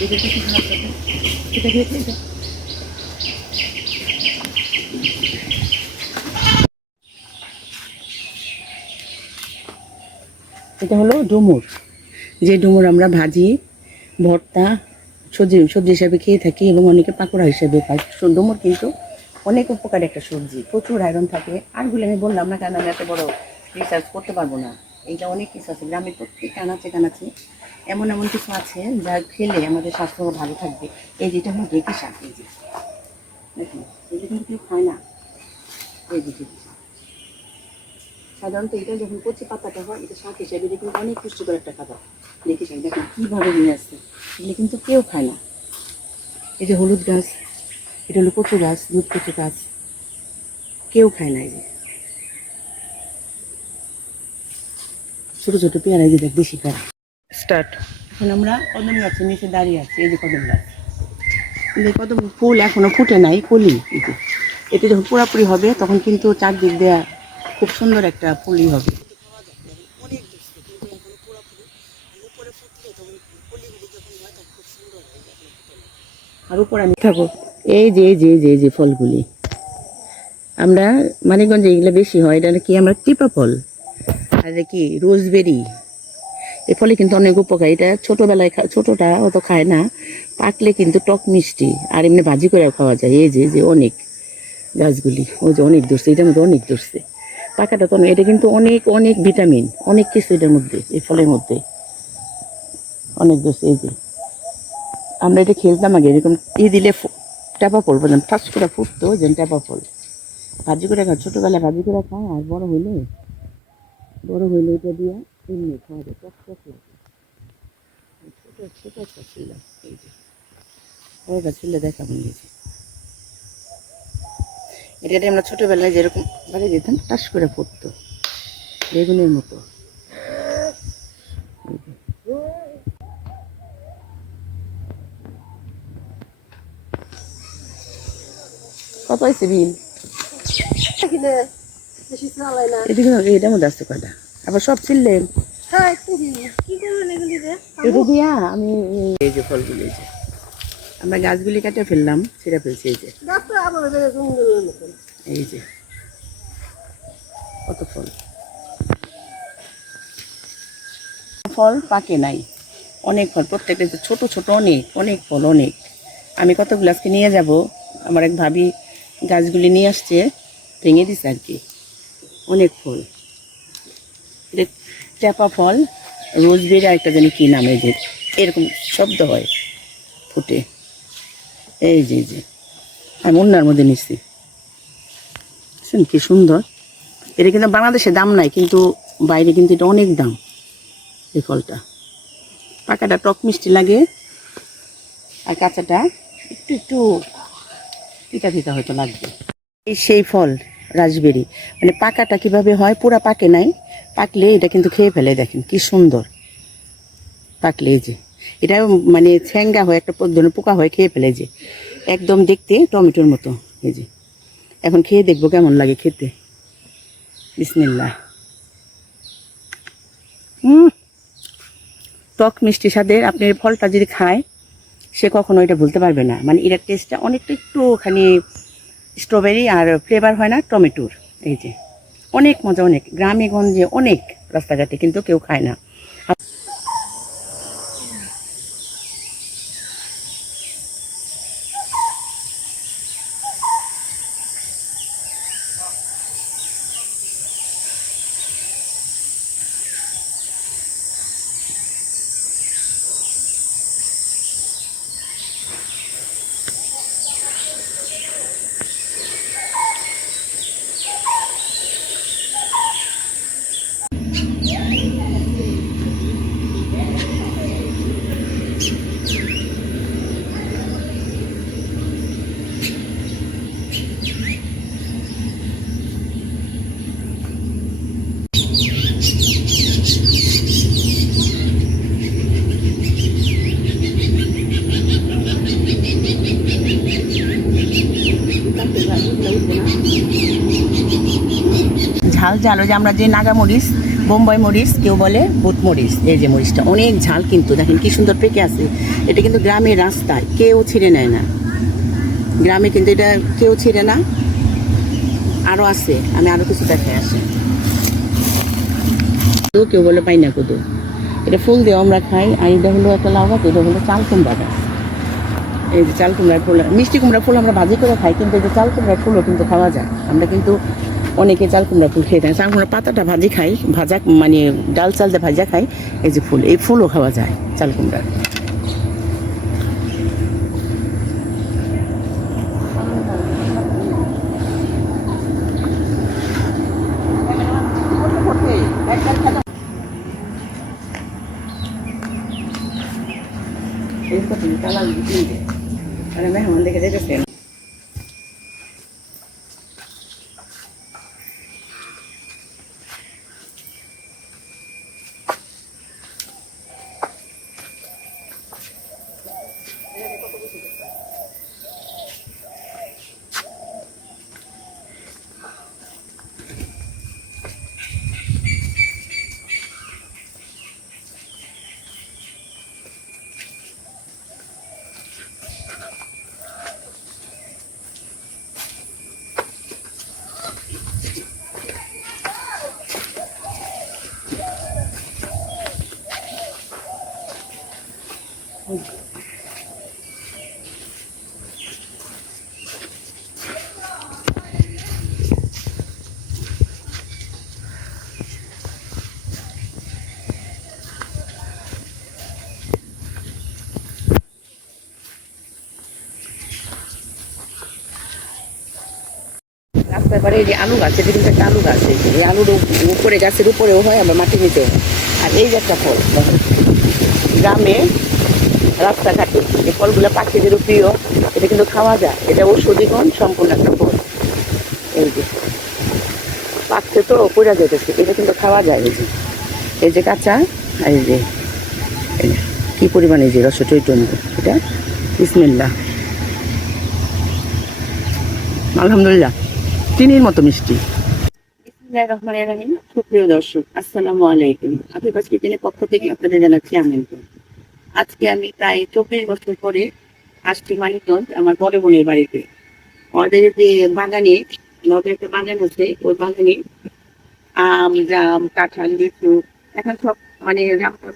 এটা হলো ডুমুর, যে ডুমুর আমরা ভাজি, ভর্তা, সবজি হিসাবে খেয়ে থাকি এবং অনেকে পাকোড়া হিসেবে খায়। ডুমুর কিন্তু অনেক উপকারী একটা সবজি, প্রচুর আয়রন থাকে। আরগুলো আমি বললাম না, কারণ আমি এত বড় রিসার্চ করতে পারবো না। এইটা অনেক কিছু আছে, গ্রামের প্রত্যেক কানাচে এমন এমন কিছু আছে যা খেলে আমাদের স্বাস্থ্য ভালো থাকবে। এই যেটা হলো ঢেঁকি শাক, এই যে দেখুন, এটা কিন্তু কেউ খায় না। এই যে সাধারণত এটা যখন কচি পাতাটা হয়, এটা শাক হিসেবে কিন্তু অনেক পুষ্টিকর একটা খাবার। ঢেঁকি শাক দেখুন কীভাবে নিয়ে আসছে, এগুলো কিন্তু কেউ খায় না। এই যে হলুদ গাছ, এটা হলো কচু গাছ, দুধ কচু গাছ, কেউ খায় না। এই যে ছোটো ছোটো পেয়ারা, এই যে দেখ দেশি পেয়ারা স্টার্ট। এখন আমরা কদম গাছের নিচে দাঁড়িয়ে আছি। এই যে কদম গাছ, কদম ফুল এখনো ফুটে নাই, কলি। এই যে এতে যখন পুরাপুরি হবে তখন কিন্তু চারদিক দেয়া খুব সুন্দর একটা ফুলই হবে। আর উপরে আমি থাকো এই যে যে ফলগুলি আমরা মানিকগঞ্জে এগুলো বেশি হয়। এটা কি আমরা টিপা ফল, আর কি রোজবেরি। এই ফলে কিন্তু অনেক উপকার। এটা ছোটোবেলায় ছোটোটা অত খায় না, পাকলে কিন্তু টক মিষ্টি, আর এমনি ভাজি করে খাওয়া যায়। এই যে অনেক গাছগুলি, ওই যে অনেক ধরছে, এটার মধ্যে অনেক ধরছে। পাকাটা তো এটা কিন্তু অনেক অনেক ভিটামিন, অনেক কিছু এটার মধ্যে, এই ফলের মধ্যে অনেক ধরছে। এই যে আমরা এটা খেলতাম আগে, এরকম দিলে টেপা ফল বললাম, ফার্স্ট করে ফুটতো যে টেপা ফল ভাজি করে খাওয়া, ছোটোবেলায় ভাজি করে খাওয়া। আর বড় হইলে এটা দিয়ে এমনি খাওয়া যায়, টক টক লাগে। ছোট একটা ছিল, এই যে ওটা ছিল, দেখাবো নিয়েছি। এটা আমরা ছোটোবেলায় যেরকম বাড়ি যেতাম, টাস করে ফুটতো বেগুনের মতো। কত হয়েছে বিল? এটার মধ্যে আসতে কয়টা, আবার সব ছিললে এটা দিয়া আমি। এই যে ফলগুলি, এই যে আমরা গাছগুলি কেটে ফেললাম, ছিঁড়ে ফেলছি। এই যে এই যে কত ফল, ফল পাকে নাই, অনেক ফল, প্রত্যেকটা ছোট ছোট অনেক অনেক ফল, অনেক। আমি কতগুলো আজকে নিয়ে যাব, আমার এক ভাবি গাছগুলি নিয়ে আসছে, ভেঙে দিছে আর কি, অনেক ফল। এটা চাপা ফল, রোজবেরি, আর একটা জানি কি নামে, যে এরকম শব্দ হয় ফুটে। এই যে আমি অন্যার মধ্যে নিচ্ছি, বুঝছেন কি সুন্দর। এটা কিন্তু বাংলাদেশে দাম নাই, কিন্তু বাইরে কিন্তু এটা অনেক দাম। এই ফলটা পাকাটা টক মিষ্টি লাগে, আর কাঁচাটা একটু একটু তিতা হয়তো লাগবে। এই সেই ফল রাজবেরি, মানে পাকাটা কিভাবে হয়, পুরা পাকে নাই, পাকলে এটা কিন্তু খেয়ে ফেলে। দেখেন কি সুন্দর পাকলে। এই যে এটা মানে ছ্যাঙ্গা হয়, একটা ধরনের পোকা হয়, খেয়ে ফেলে। যে একদম দেখতে টমেটোর মতো। এই যে এখন খেয়ে দেখবো কেমন লাগে খেতে। বিসমিল্লাহ। টক মিষ্টি স্বাদের। আপনি ফলটা যদি খায়, সে কখনো এটা ভুলতে পারবে না। মানে এটার টেস্টটা অনেকটা একটুখানি স্ট্রবেরি আর ফ্লেভার হয় না টমেটোর। এই যে অনেক মজা, অনেক গ্রামে গঞ্জে অনেক রাস্তাঘাটে, কিন্তু কেউ খায় না। ঝাল ঝাল, ওই যে আমরা যে নাগা মরিচ, বোম্বাই মরিচ কেউ বলে, বুট মরিচ। এই যে মরিচটা অনেক ঝাল, কিন্তু দেখেন কি সুন্দর পেকে আছে। এটা কিন্তু গ্রামের রাস্তায় কেউ ছিঁড়ে নেয় না, গ্রামে কিন্তু এটা কেউ ছিঁড়ে না। আরও আছে, আমি আরও কিছু দেখাই আসি। কেউ বলে পাই না কুদু, এটা ফুল দিয়ে আমরা খাই। আর এটা হলো একটা লাউ গাছ, এটা হলো চাল কুমড়া গাছ। এই যে চাল কুমড়ার ফুল, মিষ্টি কুমড়ার ফুল আমরা ভাজি করে খাই, কিন্তু এই যে চাল কুমড়ার ফুলও কিন্তু খাওয়া যায়। আমরা কিন্তু অনেকে চাল কুমড়ার ফুল খেয়ে থাকি। চাল কুমড়ার পাতাটা ভাজি খাই, ভাজা মানে ডাল চাল দিয়ে ভাজা খাই। এই যে ফুল, এই ফুলও খাওয়া যায় চাল কুমড়ার। মেহমান দেখে যেতেছেন। রাস্তার পারে এই যে আলু গাছ, এটা কিন্তু একটা আলু গাছ। এই আলুর উপরে, গাছের উপরেও হয়, আবার মাটির নিচেও। আর এই যে একটা ফল, গ্রামে রাস্তাঘাটে এই ফলগুলো পাখিদেরও প্রিয়। এটা কিন্তু খাওয়া যায়, এটা ঔষধি গুণ সম্পূর্ণ একটা ফল। এই যে পাকছে তো পড়া যেতেছে, এটা কিন্তু খাওয়া যায়। এই যে কাঁচা, আর এই যে কি পরিমাণে যে রস টইটম্ব, এটা বিসমিল্লাহ, আলহামদুলিল্লাহ, চিনির মতো মিষ্টি। বিসমিল্লাহির রহমানির রহিম। সুপ্রিয় দর্শক, আসসালামু আলাইকুম। আফিফাস কিচেনের পক্ষ থেকে আপনাদের জানাচ্ছি আমন্ত্রণ। আজকে আমি প্রায় 24 বছর পরে আসছি মানিকগঞ্জ আমার বড় বোনের বাড়িতে। আমাদের যে বাগানে, নদের একটা বাগান আছে, ওই বাগানে আম, জাম, কাঁঠাল, লিচু, এখন সব মানে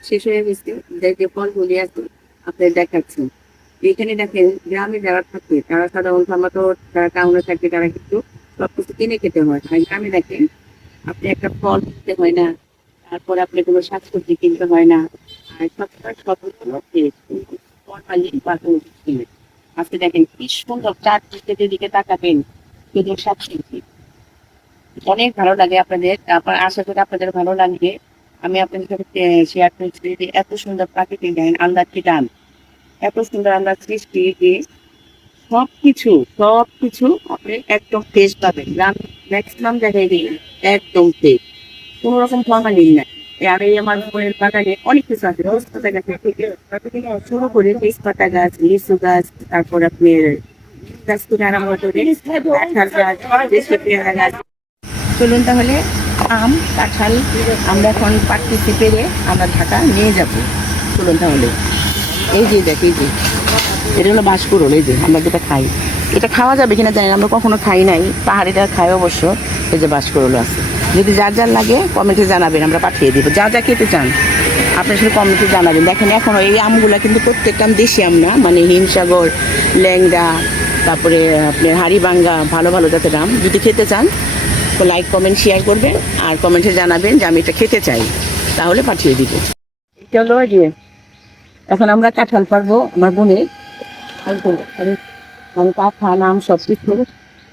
শেষ হয়ে গেছে। যে ফলগুলি আছে আপনাদের দেখাচ্ছি। এখানে দেখেন, গ্রামে যারা থাকে তারা সাধারণত, আমরা তো যারা টাউনে থাকে তারা কিন্তু সবকিছু কিনে খেতে হয়। আর গ্রামে দেখেন, আপনি একটা ফল কিনতে হয় না, তারপরে আপনি কোনো শাকসবজি কিনতে হয় না। আর সবসময় সবগুলো ফর্মালি বা কোনো কিছু কিনে। আজকে দেখেন কি সুন্দর, চারদিকে যেদিকে তাকাবেন শুধু শাকসবজি। অনেক ভালো লাগে আপনাদের, আপনার আশা করি আপনাদের ভালো লাগবে। আমি আপনাদের সাথে শেয়ার করছি যে এত সুন্দর প্রাকৃতিক গান, আল্লাহ কি গান, এত সুন্দর আল্লাহ সৃষ্টি যে সবকিছু সবকিছু আপনি একদম ফ্রেশ পাবেন। গ্রাম ম্যাক্সিমাম জায়গায় দিন একদম ফ্রেশ, কোনো রকম ফর্মালিন নাই। আর এই আমার বোনের বাগানে অনেক কিছু আছে, তেজপাতা গাছ থেকে শুরু করে তেজপাতা গাছ, লিচু গাছ, তারপর আপনার গাছ থেকে আরম্ভ করে কাঁঠাল গাছ, দেশি পেয়ারা গাছ। চলুন তাহলে আম, কাঁঠাল আমরা এখন পাকতেছি, পেরে আমরা ঢাকা নিয়ে যাব। চলুন তাহলে। এই যে দেখ, এই যে এটা হলো বাঁশকুড়োল। এই যে আমরা যেটা খাই, এটা খাওয়া যাবে কিনা জানি না, আমরা কখনো খাই নাই। পাহাড়িরা খাই অবশ্য। এই যে বাঁশকুড়োল আছে, যদি যার যার লাগে কমেন্টে জানাবেন, আমরা পাঠিয়ে দিব। যা যা খেতে চান আপনার সাথে কমেন্টে জানাবেন। দেখেন এখনও এই আমগুলা কিন্তু প্রত্যেকটা আম দেশি আম না, মানে হিমসাগর, ল্যাংড়া, তারপরে আপনার হাড়িভাঙ্গা, ভালো ভালো জাতের আম। যদি খেতে চান তো লাইক, কমেন্ট, শেয়ার করবেন আর কমেন্টে জানাবেন যে আমি এটা খেতে চাই, তাহলে পাঠিয়ে দিব। এটা হলো যে এখন আমরা কাঁঠাল পারবো আমার বোনের। আমি কাঁঠাল, আম সব কিছু।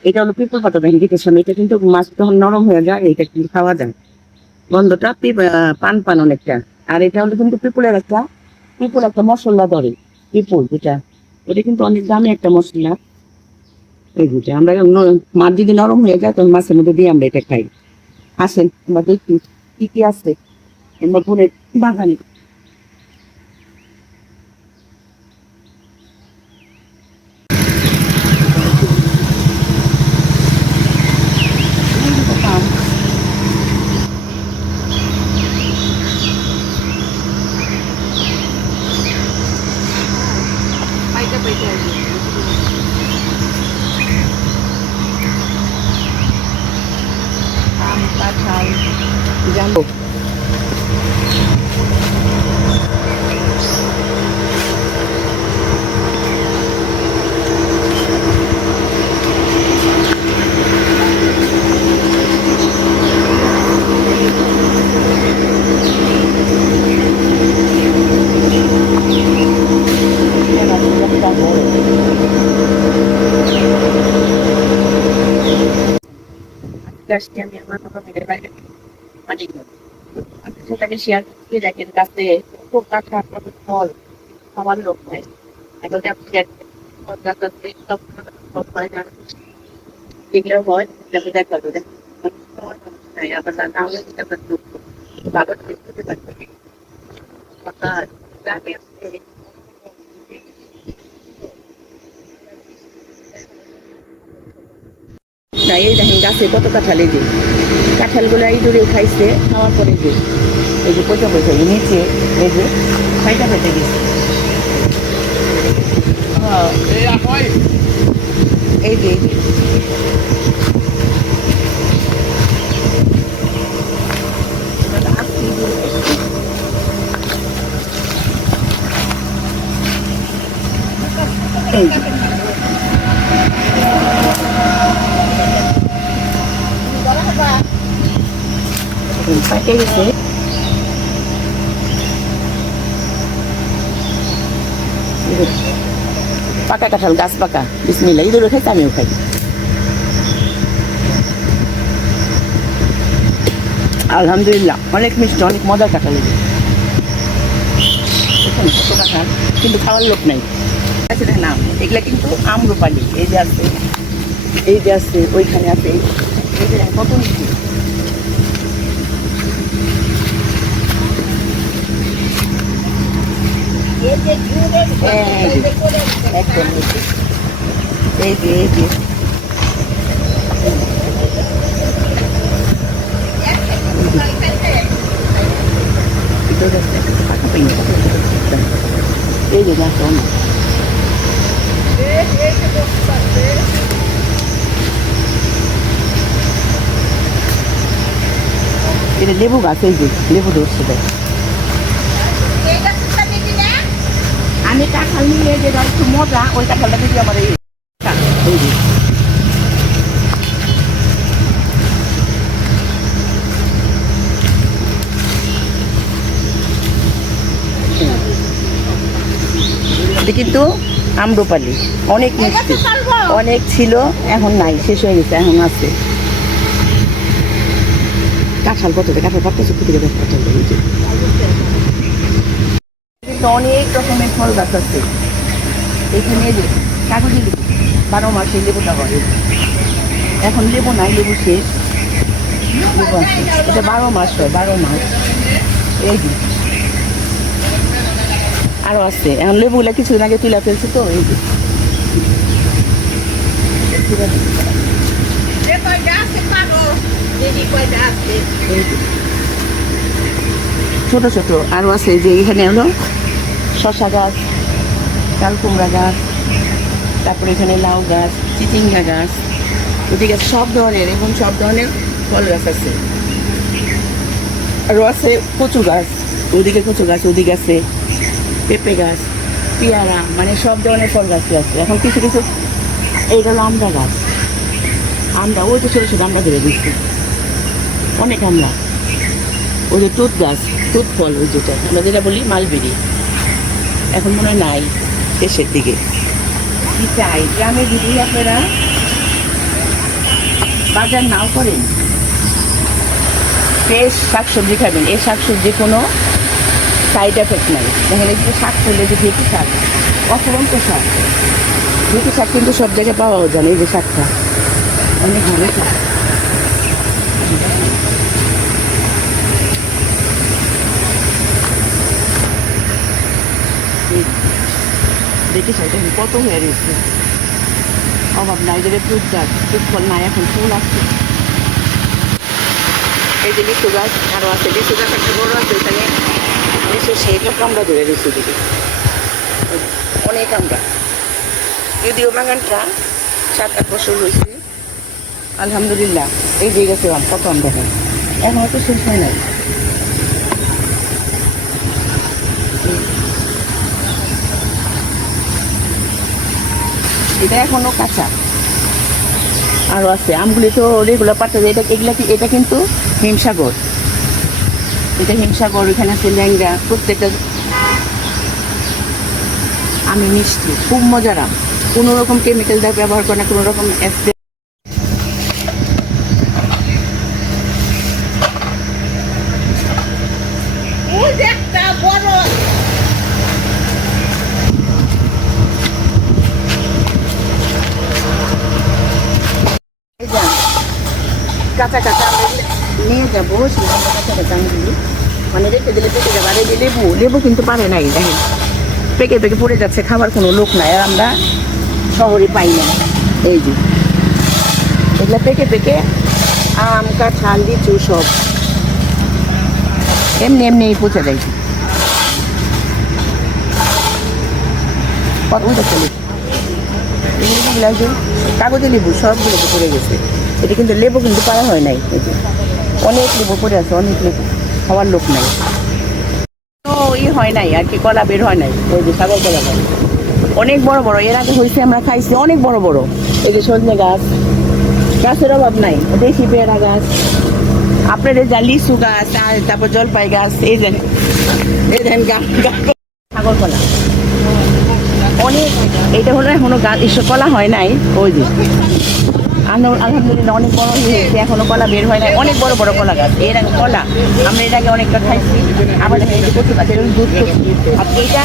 এটা হলো পিপল পাতা ভেন্ডিকেশন। এটা কিন্তু মাছ যখন নরম হয়ে যায় এটা কিন্তু খাওয়া যায়, গন্ধটা পান পান অনেকটা। আর এটা হলো কিন্তু পিপল একটা মশলা ধরে, পিপল যেটা, এটা কিন্তু অনেক দামি একটা মশলা। এই যেটা আমরা মাছ যদি নরম হয়ে যায় তখন মাছের মধ্যে দিয়ে আমরা এটা খাই। আসেন আমরা দেখি কি কি আছে আমার বোনের বাগানে। কাঁঠাল, জাম্বু। গাছটি আমি আমার মেয়েদের বাইরে মানে সেটাকে শেয়ার করে দেখেন গাছে খুব কাঁচা ফল খাওয়ার লোক নেই এখন যেগুলো হয় যাতে দেখা যাবে আবার তাহলে বাবা দেখতে পারবে না এই দেখেন গাছে কত কাঁঠাল, এই যে কাঁঠালগুলো এই দূরে খাইছে, খাওয়ার পরে যে এই যে পচা পচা নিচে এই যে ফাইটা ফেটে গেছে। এই যে এই যে পাকে গেছে। পাকা কাঁঠাল, গাছ পাকা, বিসমিল্লাহ। ইঁদুরও খাইছে, আমিও খাই। আলহামদুলিল্লাহ, অনেক মিষ্টি, অনেক মজার কাঁঠাল। কত কাঁঠাল, কিন্তু খাওয়ার লোক নাই। নাম এগুলা কিন্তু আম্রপালি। এই যে আছে, এই যে আছে, ওইখানে আছে, এই যে কত মিষ্টি। একদম এই যে এই যে এই যে গাছ এটা লেবু গাছ, এই যে লেবু ধরছে। আমি কাঁঠাল নিয়ে যে একটু মজা, ওই কাঁঠালটা যদি আমার এই কিন্তু আম্রপালি অনেক মিষ্টি, অনেক ছিল, এখন নাই, শেষ হয়ে গেছে, এখন আছে। কাঁঠাল কত, কাঁঠাল পারতেছে কুটি দেবে কাঁঠাল। অনেক রকমের ফল গাছ আছে এখানে। যে কাগজি লেবু, 12 মাসে লেবুটা হয়। এখন লেবু নাই, লেবু শেষ। লেবু আছে, এটা 12 মাস হয়, 12 মাস। এই যে আরো আছে, এখন লেবুগুলা কিছুদিন আগে তুলে ফেলছে তো। এই যে ছোট ছোট আরো আছে। যে এখানে হলো শসা গাছ, চাল কুমড়া গাছ, তারপরে এখানে লাউ গাছ, চিচিঙ্গা গাছ, ওদিকে সব ধরনের, এবং সব ধরনের ফল গাছ আছে। আরো আছে কচু গাছ, ওদিকে কচু গাছ, ওদিকে আছে পেঁপে গাছ, পেয়ারা, মানে সব ধরনের ফল গাছ আছে। এখন কিছু কিছু এই হলো আমড়া গাছ, আমরা ওই তো ছোটো ছোটো আমরা ধরে দিচ্ছি, অনেক আমরা। ওই যে তুত গাছ, তুত ফল, ওই যেটা আমরা যেটা বলি মালবেরি, এখন মনে হয় নাই, শেষের দিকে। কি চাই গ্রামে যদি আপনারা বাজার নাও করেন, ফ্রেশ শাকসবজি খাবেন। এই শাকসবজি কোনো সাইড এফেক্ট নাই। দেখেন এই যে শাক করলে যে ভেটি শাক, অফুরন্ত শাক, ভেটি শাক কিন্তু সব জায়গায় পাওয়াও যায় না। এই যে শাকটা অনেক ভালো শাক। দেখি শাক দেখুন কত হয়ে রয়েছে, অভাব নাই। যে ফ্রুট গাছ, ফ্রুট ফল নাই, এখন ফুল আসছে। এই যে লিচু গাছ আরও আছে, লিচু গাছ একটা বড় আছে, এখানে লিচু সেইটা কামড়া ধরে লিচু দিকে অনেক আমরা। যদিও বাগানটা 7-8 বছর হয়েছে, আলহামদুলিল্লাহ এই যে গেছে আম, কত আম দেখেন, এখনো তো শেষ হয় নাই। এটা এখনো কাঁচা, আরো আছে আমগুলি তো রেগুলার পাতা যায়। এটা কিন্তু হিমসাগর, এটা হিমসাগর, এখানে আছে ল্যাংড়া, প্রত্যেকটা আমি মিষ্টি, খুব মজার আম, কোনো রকম কেমিক্যাল দিয়ে ব্যবহার করে না, কোনো রকম স্প্রে। কাঁচা কাঁচা আমরা নিয়ে যাবো, সেখানে কাঁচা কাঁচা আমগুলি মানে রেখে দিলে পেকে যাবে। আর এই যে লেবু, লেবু কিন্তু পারে নাই, দেখেন পেকে পেকে পড়ে যাচ্ছে, খাবার কোনো লোক নাই, আর আমরা শহরে পাই না। এই যে এগুলো পেকে পেকে আম, কাঁঠাল, লিচু সব এমনি এমনি পচে যায়। ওইটা চলে লেবুগুলো যে কাগজে লেবু সবগুলো পড়ে গেছে। এটা কিন্তু লেবু কিন্তু পারা হয় নাই, এই যে অনেক লেবু পড়ে আছে, অনেক লেবু, খাওয়ার লোক নাই, তো হয় নাই আর কি, কলা বের হয় নাই। ওই যে সাগর কলা গাছ অনেক বড় বড়, এর আগে হয়েছে আমরা খাইছি অনেক বড় বড়। এই যে সজনে গাছ, গাছের অভাব নাই, দেশি পেয়ারা গাছ, আপনার এই যা লিচু গাছ, আর তারপর জলপাই গাছ, এই যে সাগর কলা অনেক। এটা হলো এখনো গাছ কলা হয় নাই, ওই যে আলহামদুলিল্লাহ অনেক বড় হয়েছে, এখনো কলা বের হয় নাই, অনেক বড় বড় কলা গাছ। এর আগে কলা আমরা এর আগে অনেকটা খাইছি। আবার দেখেন এই যে কচু গাছ, এরকম দুধ কচু। আর এটা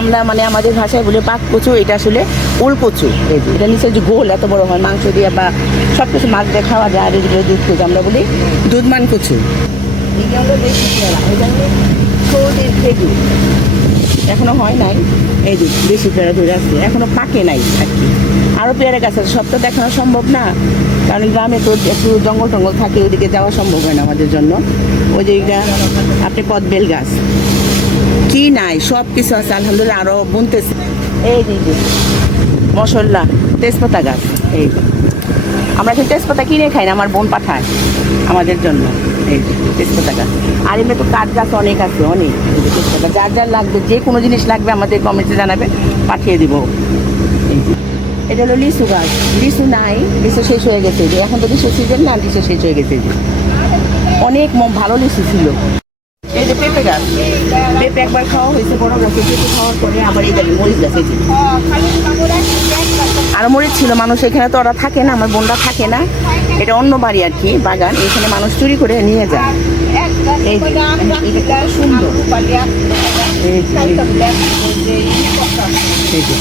আমরা মানে আমাদের ভাষায় বলে পাক কচু, এটা আসলে ওল কচু। এই যে এটা নিচে যে গোল এত বড় হয়, মাংস দিয়ে বা সব কিছু মাছ দিয়ে খাওয়া যায়। আর এগুলো দুধ কচু আমরা বলি দুধমান কচু। এটা হলো দেশি পেয়ারা, এটা হলো সৌদির খেজুর, এখনো হয় নাই। এই যে বেশি পেয়ারা ধরে আসছে, এখনো পাকে নাই আর কি। আরো পেয়ারা গাছ আছে, সব তো দেখানো সম্ভব না, কারণ গ্রামে তো একটু জঙ্গল টঙ্গল থাকে, ওইদিকে যাওয়া সম্ভব হয় না আমাদের জন্য। ওই যে এটা আপনি কদবেল গাছ, কি নাই সব কিছু আছে আলহামদুলিল্লাহ, আরো বুনতেছে। এই যে মশলা তেজপাতা গাছ, এই আমরা কিন্তু তেজপাতা কিনে খাই না, আমার বোন পাঠায় আমাদের জন্য। এই যে তেজপাতা গাছ, আর এমনি তো কাঠ গাছ অনেক আছে, অনেক। তেজপাতা যার যার লাগবে, যে কোনো জিনিস লাগবে আমাদের কমেন্টে জানাবে, পাঠিয়ে দিব। এই যে এটা হলো লিচু গাছ, লিচু নাই, লিচু শেষ হয়ে গেছে, যে এখন তো লিচু সিজন না, লিচু শেষ হয়ে গেছে। যে অনেক ভালো লিচু ছিল। এই যে পেঁপে গাছ, পেঁপে একবার খাওয়া হয়েছে বড় গাছে, পেঁপে খাওয়ার পরে আবার এই দেখেন মরিচ গাছ, এই যে আরো মরিচ ছিল। মানুষ এখানে তো ওরা থাকে না, আমার বোনরা থাকে না, এটা অন্য বাড়ি আর কি, বাগান, এখানে মানুষ চুরি করে নিয়ে যায়। এই যে এটা সুন্দর, এই যে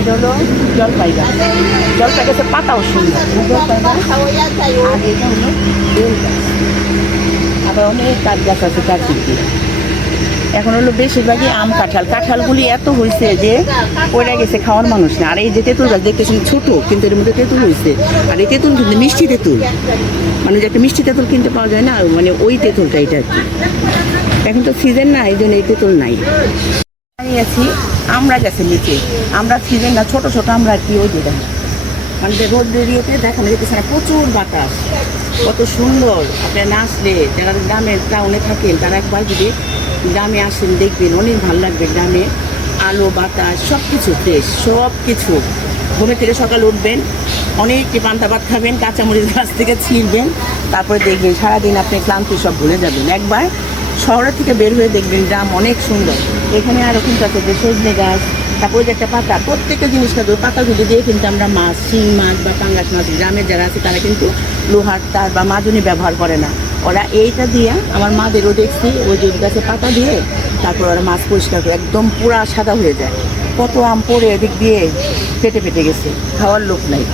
এটা হলো জলপাই গাছ, জলপাই গাছের পাতাও সুন্দর, জলপাই গাছ। আর এটা হলো বেল গাছ, আবার অনেক কাঠ গাছ আছে চারদিকে। এখন হলো বেশিরভাগই আম, কাঁঠাল, কাঁঠালগুলি এত হয়েছে যে পড়ে গেছে, খাওয়ার মানুষ না। আর এই যে তেঁতুল গাছ দেখতেছেন ছোট, কিন্তু এর মধ্যে তেঁতুল হয়েছে, আর এই তেঁতুল কিন্তু মিষ্টি তেঁতুল, মানে যে একটা মিষ্টি তেঁতুল কিনতে পাওয়া যায় না, মানে ওই তেঁতুলটা এটা আর কি। এখন তো সিজন না, এই জন্য এই তেঁতুল নাই। আছি আমরা গাছের নিচে, আমরা সিজন না, ছোট ছোট আমরা আর কি, ওই যে মানে রোদ বেরিয়েতে দেখানো যেতেছে না, প্রচুর বাতাস, কত সুন্দর। আপনি না আসলে, যারা গ্রামে টাউনে থাকেন, তারা একবার যদি গ্রামে আসেন দেখবেন, অনেক ভালো লাগবে। গ্রামে আলো, বাতাস, সব কিছু ফ্রেশ, সব কিছু। ঘুমে থেকে সকালে উঠবেন, অনেকটি পান্তা ভাত খাবেন, কাঁচামরিচ গাছ থেকে ছিঁড়বেন, তারপরে দেখবেন সারাদিন আপনি ক্লান্তি সব ভুলে যাবেন। একবার শহরের থেকে বের হয়ে দেখবেন গ্রাম অনেক সুন্দর। এখানে আরও কিন্তু আছে যে সজনে গাছ, তারপরে যে একটা পাতা, প্রত্যেকটা জিনিস খাবে, ওই পাতাগুলি দিয়ে কিন্তু আমরা মাছ, শিং মাছ বা পাঙ্গাস মাছ, গ্রামের যারা আছে তারা কিন্তু লোহার তার বা মাজুনি ব্যবহার করে না, ওরা এইটা দিয়ে, আমার মাদেরও দেখছি, ওই যে গাছে পাতা দিয়ে তারপর ওরা মাছ পরিষ্কার করে, একদম পুরা সাদা হয়ে যায়। কত আম পড়ে এদিক দিয়ে ফেটে ফেটে গেছে, খাওয়ার লোক নাই।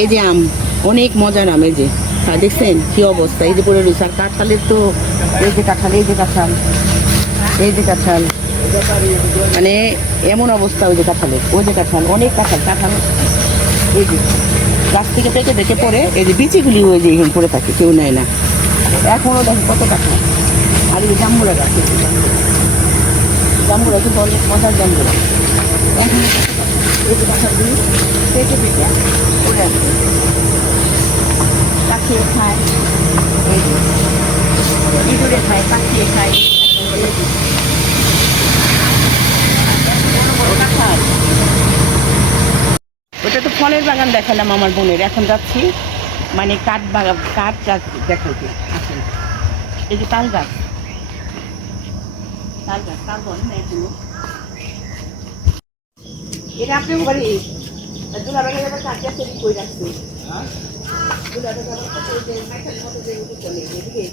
এই যে আম, অনেক মজার আম। এই যে দেখছেন কি অবস্থা, এই যে পড়ে রয়েছে। আর কাঁঠালের তো এই যে কাঁঠাল, এই যে কাঁঠাল, এই যে কাঁঠাল, মানে এমন অবস্থা। ওই যে কাঁঠালের, ওই যে কাঁঠাল, অনেক কাঁঠাল। কাঁঠাল এই যে গাছ থেকে পেকে পেকে পড়ে, এই যে বিচিগুলি ওই যে এখানে পড়ে থাকে, কেউ নেয় না। এখনও দেখেন কত কাঁঠাল। আর এই যে জাম্বুরা গাছ, জাম্বুরা কিন্তু অনেক মজার জাম্বুরা। এখন এই যে কাঁঠালগুলি পেকে পেকে পড়ে আছে, পাখিয়ে খায়, এই যে ইঁদুরে খায়, পাখিয়ে খায়। কাঁঠাল, ওটা তো ফলের বাগান দেখালাম আমার বোনের। এখন যাচ্ছি মানে কাঠ বাগান, কাঠ গাছ দেখাইতে। আসেন, এই যে তাল গাছ, তাল গাছ, তাল বল না এগুলো। এটা আপনার বাড়ি দুলাবাড়ি আবার কাঠ গাছ তৈরি করে রাখছে। দুলাবাড়ি আবার কত যে মাইকেল মতো যে উঠে চলে এদিকে।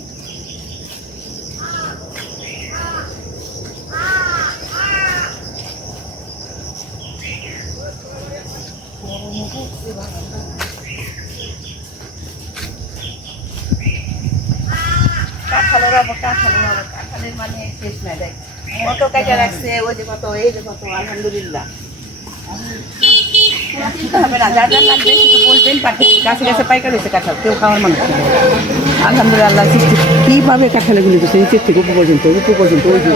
কাঁঠালের মানে শেষ নাই। দেখ কত কাটা রাখছে, ওই যে কত, এই যে কত, আলহামদুলিল্লাহ। হবে না, যার যার লাগবে শুধু বলবেন, কাছে কাছে পাইকার হয়েছে কাঁঠাল, কেউ খাওয়ার মানুষ নেই। আলহামদুলিল্লাহ সৃষ্টি কীভাবে কাঁঠালগুলি করছে, নিচের থেকে উপর পর্যন্ত, উপর পর্যন্ত। ওই যে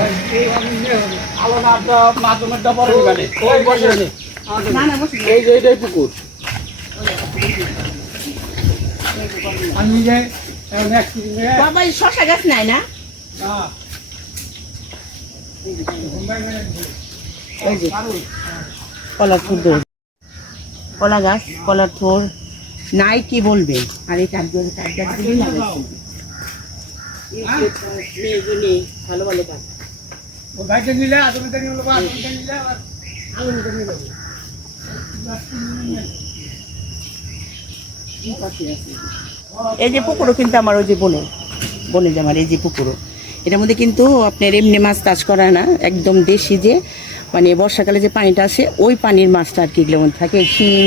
পুকুর, বাবা শশা গাছ নাই না? এই যে কলার থোর, কলা গাছ, কলার থোর নাই কি বলবে। আর এই কাঠ গাছগুলি ভালো ভালো কাঠ। এই যে পুকুরও কিন্তু আমার, ওই যে বনে যে আমার এই যে পুকুরও, এটার মধ্যে কিন্তু আপনার এমনি মাছ চাষ করা না, একদম দেশি যে মানে বর্ষাকালে যে পানিটা আসে ওই পানির মাছটা আর কি এগুলোর মধ্যে থাকে। শিং,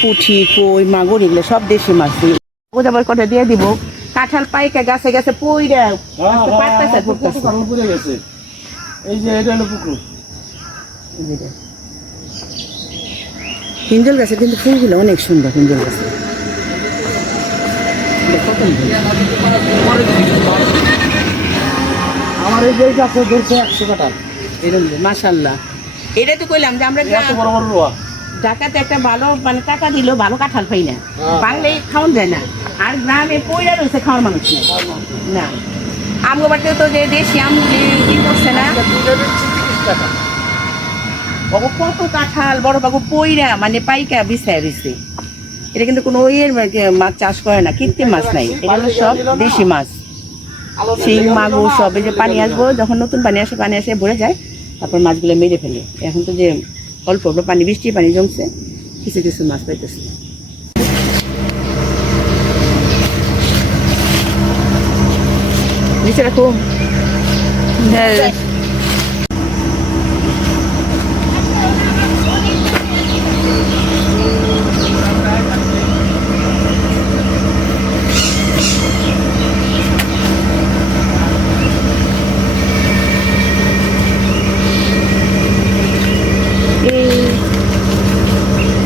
পুঁটি, কই, মাগুর, এগুলো সব দেশি মাছ। আবার কটা দিয়ে দিব। কাঁঠাল পাইকা গাছে গাছে পইরা গেছে। এই যে এটা হলো পুকুর। হিঞ্জল গাছের কিন্তু ফুলগুলো অনেক সুন্দর। হিঞ্জল গাছে আমার এই যে গাছে ধরছে 100 কাঁঠাল এরকম। মাশাআল্লাহ, এটাই তো কইলাম যে আমরা ঢাকাতে একটা ভালো মানে টাকা দিলেও ভালো কাঁঠাল পাই না, বাংলায় খাওয়ান যায় না। আর গ্রামে পয়লা রয়েছে, খাওয়ার মানুষ নেই না। আমগো বাড়িতে তো যে দেশি আমগুলি কি করছে না, কত কাঁঠাল বড় বাবু পইরা মানে পাইকা বিছায় দিচ্ছে। এটা কিন্তু কোনো ওইয়ের মাছ চাষ করে না, কৃত্রিম মাছ নাই, এটা হলো সব দেশি মাছ। শিং, মাগুর সব এই যে পানি আসবো, যখন নতুন পানি আসে ভরে যায়, তারপর মাছগুলো মেরে ফেলে। এখন তো যে অল্প অল্প পানি, বৃষ্টির পানি জমছে, কিছু কিছু মাছ পাইতেছে। নিচে রাখো।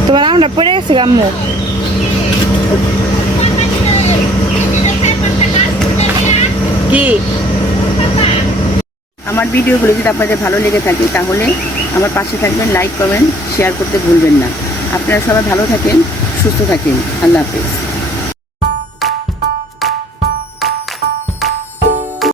তোমার আমরা পড়ে গেছে আম্মু। কি আমার ভিডিওগুলো যদি আপনাদের ভালো লেগে থাকে তাহলে আমার পাশে থাকবেন, লাইক কমেন্ট শেয়ার করতে ভুলবেন না। আপনারা সবাই ভালো থাকেন, সুস্থ থাকেন। আল্লাহ হাফেজ।